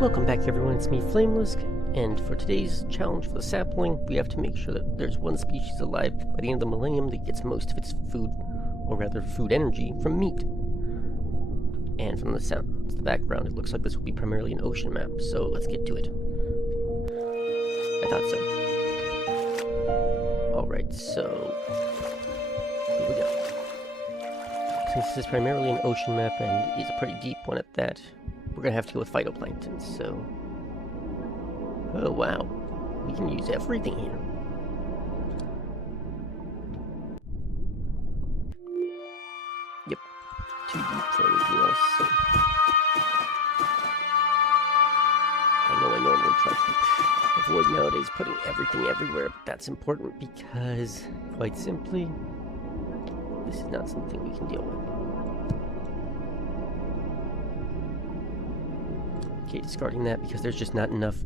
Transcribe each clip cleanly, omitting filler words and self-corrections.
Welcome back everyone, it's me Flameless, and for today's challenge for the sapling, we have to make sure that there's one species alive by the end of the millennium that gets most of its food, or rather food energy, from meat. And from the sound, the background, it looks like this will be primarily an ocean map, so let's get to it. I thought so. Alright, so here we go. Since this is primarily an ocean map, and it's a pretty deep one at that, we're gonna have to deal with phytoplankton, so... Oh wow, we can use everything here. Yep, too deep for anything else, so... I know I normally try to avoid nowadays putting everything everywhere, but that's important because, quite simply, this is not something we can deal with. Okay, discarding that because there's just not enough.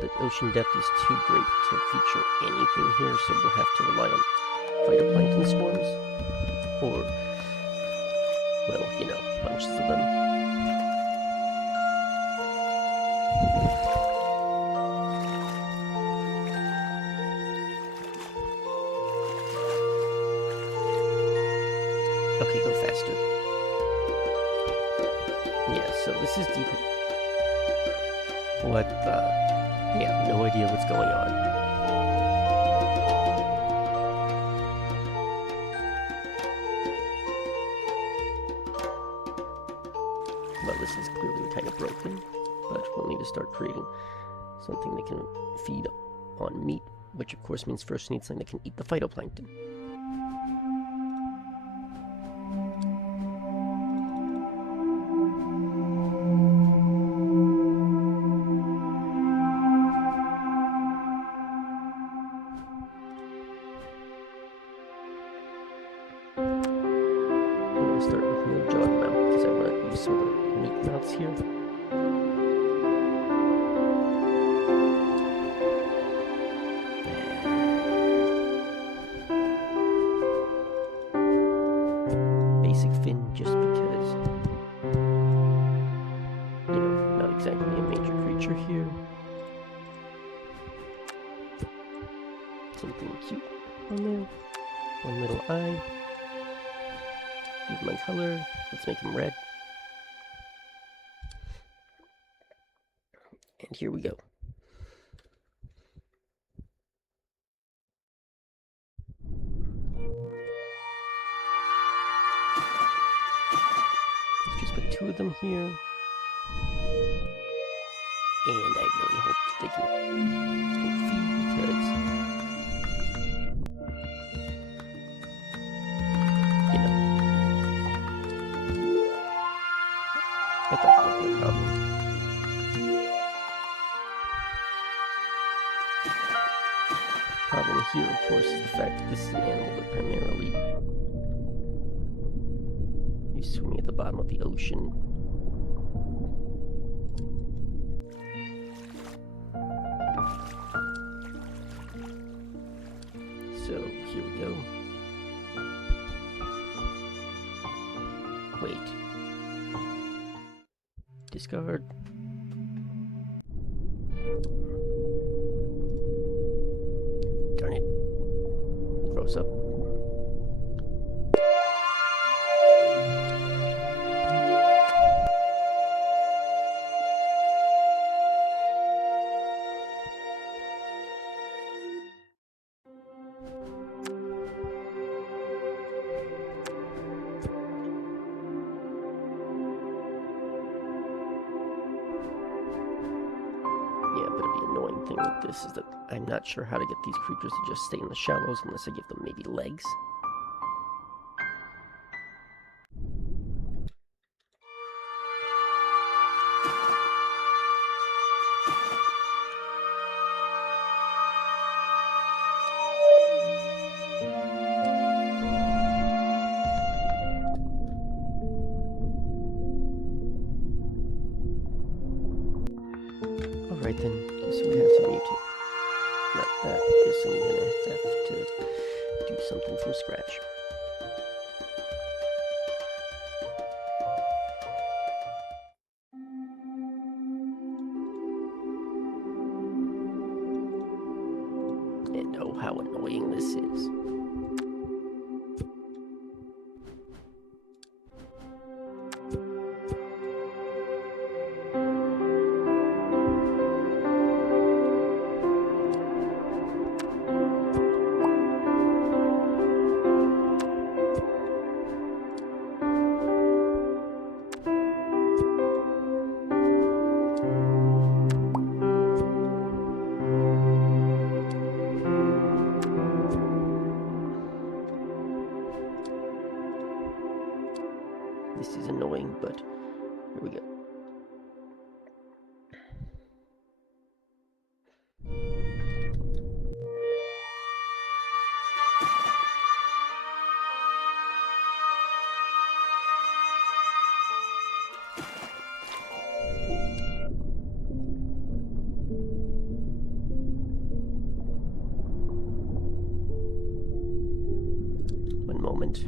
The ocean depth is too great to feature anything here, so we'll have to rely on phytoplankton swarms. Or, well, you know, bunches of them. Okay, go faster. Yeah, so this is deep. What the? Yeah, no idea what's going on. Well, this is clearly kind of broken, but we'll need to start creating something that can feed on meat, which of course means first we need something that can eat the phytoplankton. Start with no jawed mouth because I want to use some of the meat mouths here. Basic fin just because, you know, not exactly a major creature here. Something cute on there. One little eye. Give my color. Let's make him red. And here we go. Let's just put two of them here. And I really hope that they can feed because... I thought that might be a problem. Problem here, of course, is the fact that this is an animal that primarily is swimming at the bottom of the ocean. So, here we go. Wait. Discard. Darn it. Gross up. Yeah, but the annoying thing with this is that I'm not sure how to get these creatures to just stay in the shallows unless I give them maybe legs. Alright then, guess we have to mutate. Not that, guess I'm gonna have to do something from scratch. know how annoying this is. This is annoying, but here we go. One moment.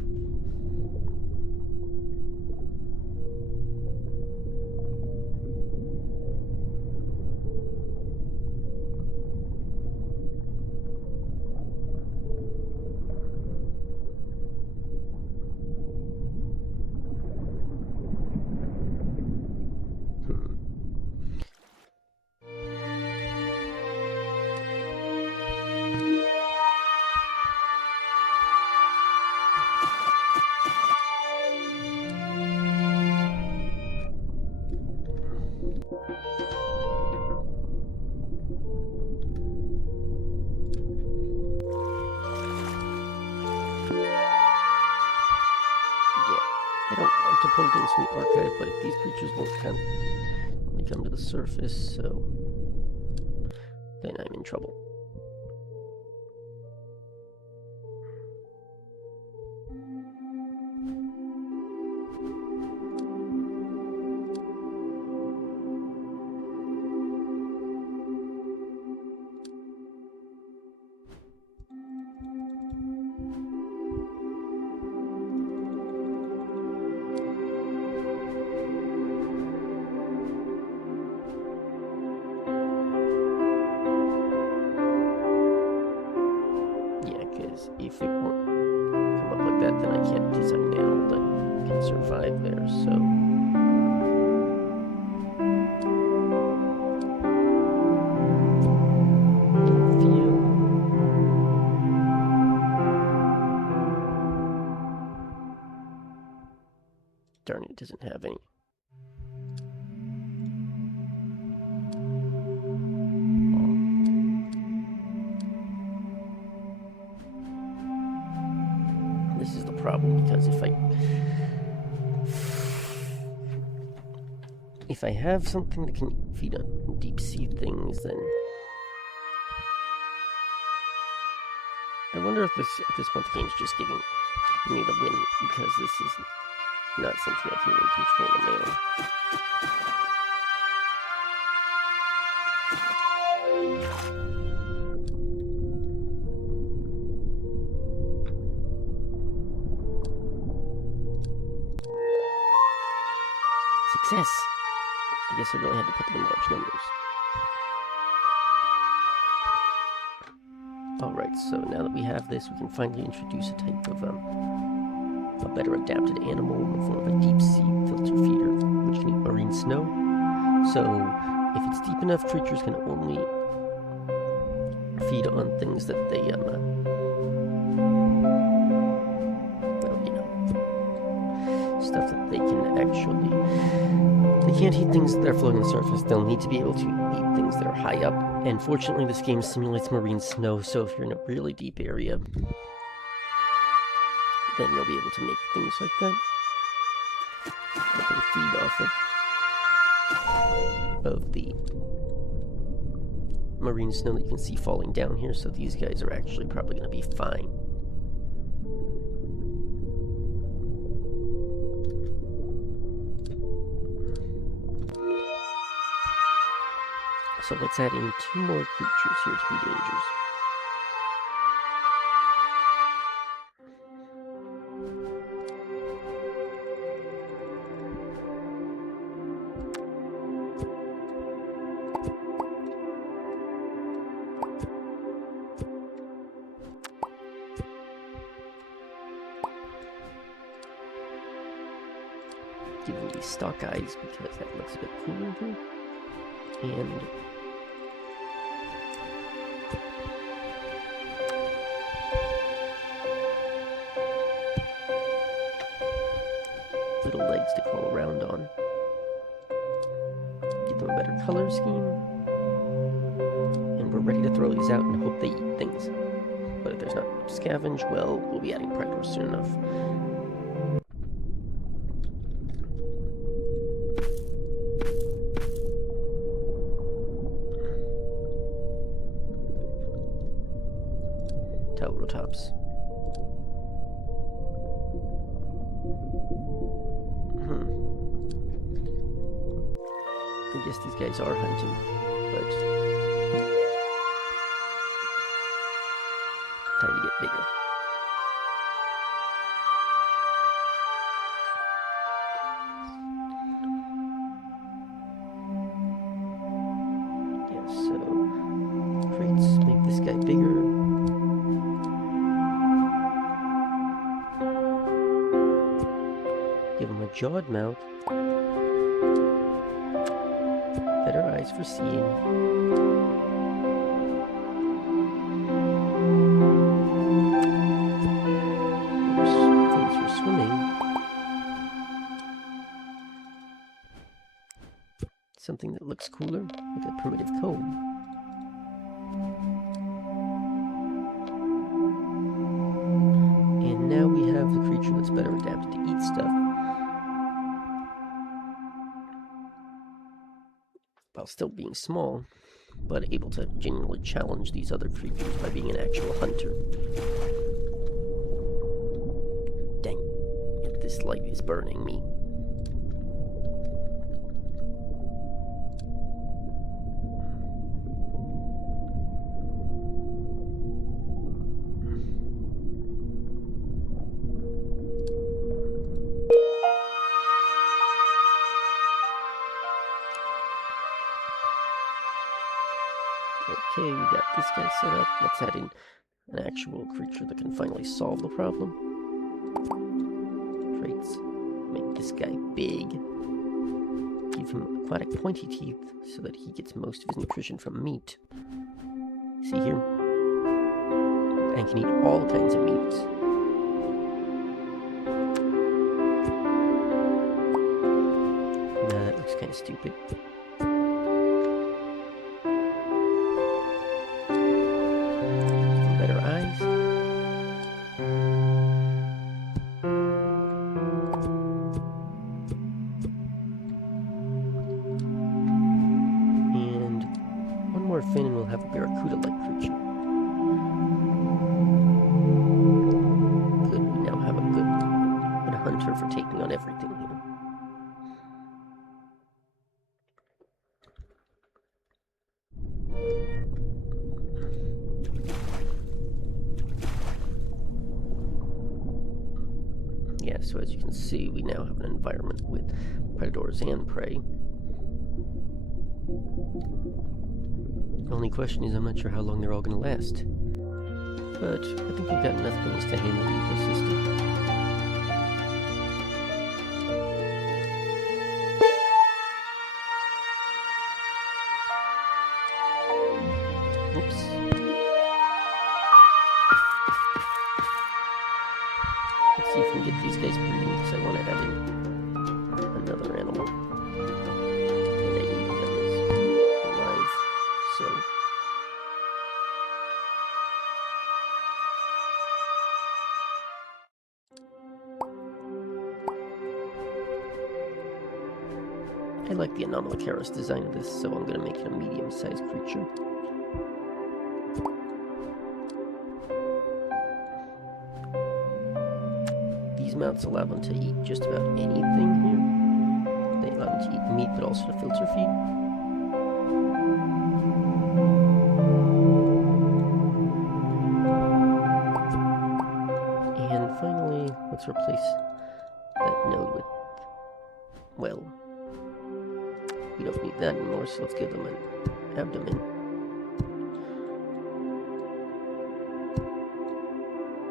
I don't want to pull things from the archive, but if these creatures won't come to the surface, so then I'm in trouble. If it won't come up like that, then I can't design an animal that can survive there, so... Darn it doesn't have any. This is the problem, because if I have something that can feed on deep sea things, then I wonder if at this point the game's just giving me the win, because this is not something I can really control on my own. Success! I guess I really had to put them in large numbers. Alright, so now that we have this, we can finally introduce a type of, a better adapted animal in the form of a deep-sea filter feeder, which can eat marine snow. So, if it's deep enough, creatures can only feed on things that they, stuff that they can actually... They can't eat things that are floating on the surface. They'll need to be able to eat things that are high up. And fortunately, this game simulates marine snow, so if you're in a really deep area, then you'll be able to make things like that. That can feed off of the marine snow that you can see falling down here, so these guys are actually probably going to be fine. So let's add in 2 more creatures here to be dangers. give them these stalk eyes because that looks a bit cooler here. And little legs to crawl around on. Give them a better color scheme. And we're ready to throw these out and hope they eat things. But if there's not much scavenge, well, we'll be adding predators soon enough. Tops. I guess these guys are hunting, but time to get bigger. Yeah, so crates make this guy bigger. Give him a jawed mouth. Better eyes for seeing. There's things for swimming. Something that looks cooler, like a primitive comb. And now we have the creature that's better adapted to eat stuff, while still being small, but able to genuinely challenge these other creatures by being an actual hunter. Dang, this light is burning me. Okay, we got this guy set up. Let's add in an actual creature that can finally solve the problem. Traits. Make this guy big. Give him aquatic pointy teeth so that he gets most of his nutrition from meat. See here? And can eat all kinds of meats. Nah, that looks kind of stupid. Better eyes. And one more fin and we'll have a barracuda-like creature. Good, we now have a good hunter for taking on everything here. Yeah, so as you can see, we now have an environment with predators and prey. The only question is, I'm not sure how long they're all going to last. But I think we've got enough things to handle the ecosystem. Oops. Let's see if we can get these guys breeding, because I want to add in another animal. And I need them alive, so... I like the Anomalocaris design of this, so I'm going to make it a medium-sized creature. These mounts allow them to eat just about anything here. They allow them to eat meat, but also to filter feed. And finally, let's replace that node with, well, we don't need that anymore, so let's give them an abdomen.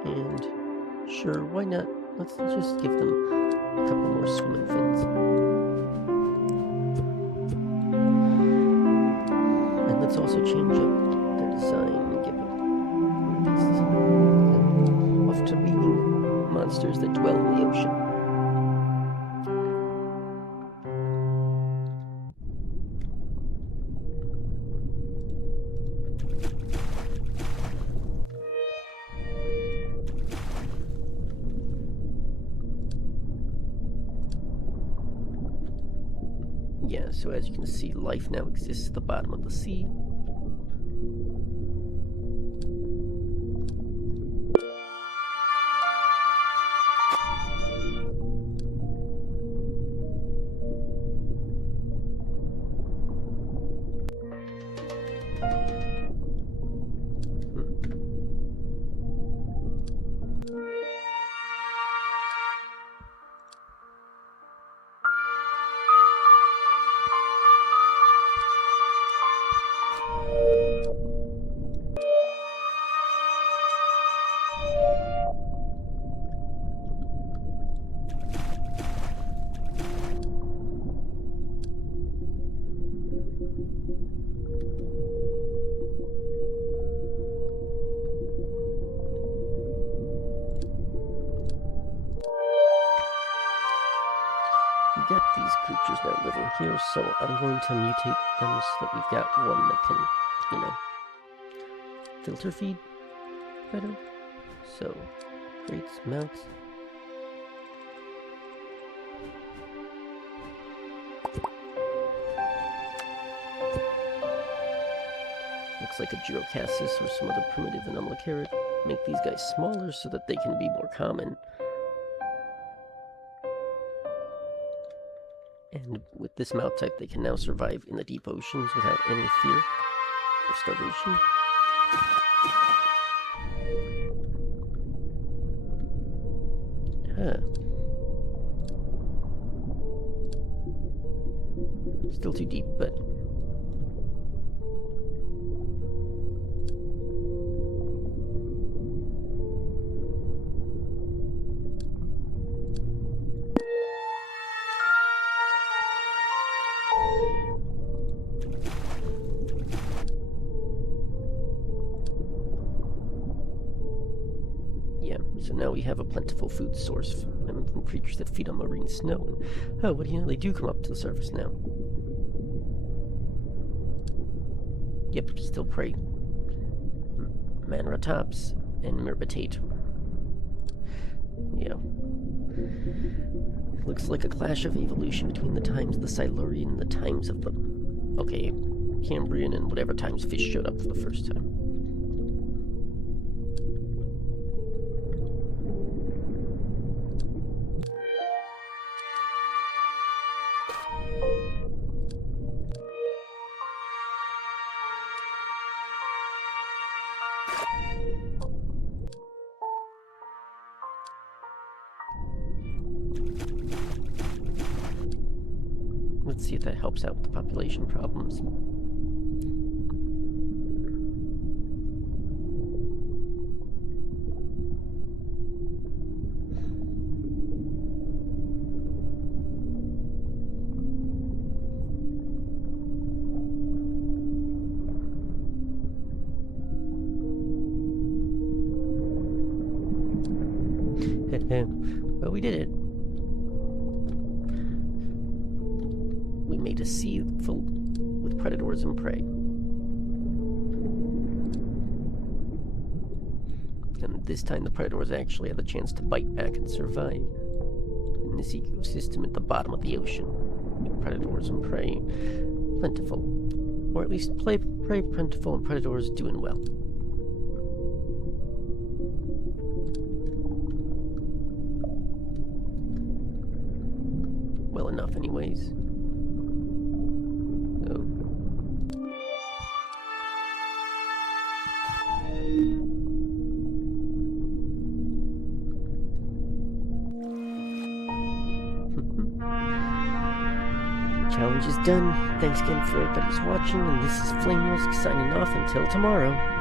And sure, why not? Let's just give them A couple more swimming fins. And let's also change up their design and give them these off to being monsters that dwell in the ocean. Yeah, so as you can see, life now exists at the bottom of the sea. We got these creatures now living here, so I'm going to mutate them so that we've got one that can, you know, filter feed better. So, crates, mounts. Looks like a Girocassis or some other primitive anomaly carrot. Make these guys smaller so that they can be more common. And with this mount type, they can now survive in the deep oceans without any fear of starvation. Still too deep, but... So now we have a plentiful food source from creatures that feed on marine snow. And, oh, what do you know? They do come up to the surface now. Yep, still prey. Manratops and Mirbitate. Yeah. Looks like a clash of evolution between the times of the Silurian and the times of the... okay, Cambrian and whatever times fish showed up for the first time. Let's see if that helps out with the population problems. Well, we did it. We made a sea full with predators and prey. And this time the predators actually had the chance to bite back and survive in this ecosystem at the bottom of the ocean. With predators and prey plentiful. Or at least prey plentiful and predators doing well. Well enough anyways. So. Challenge is done. Thanks again for everybody who's watching, and this is Flameless signing off until tomorrow.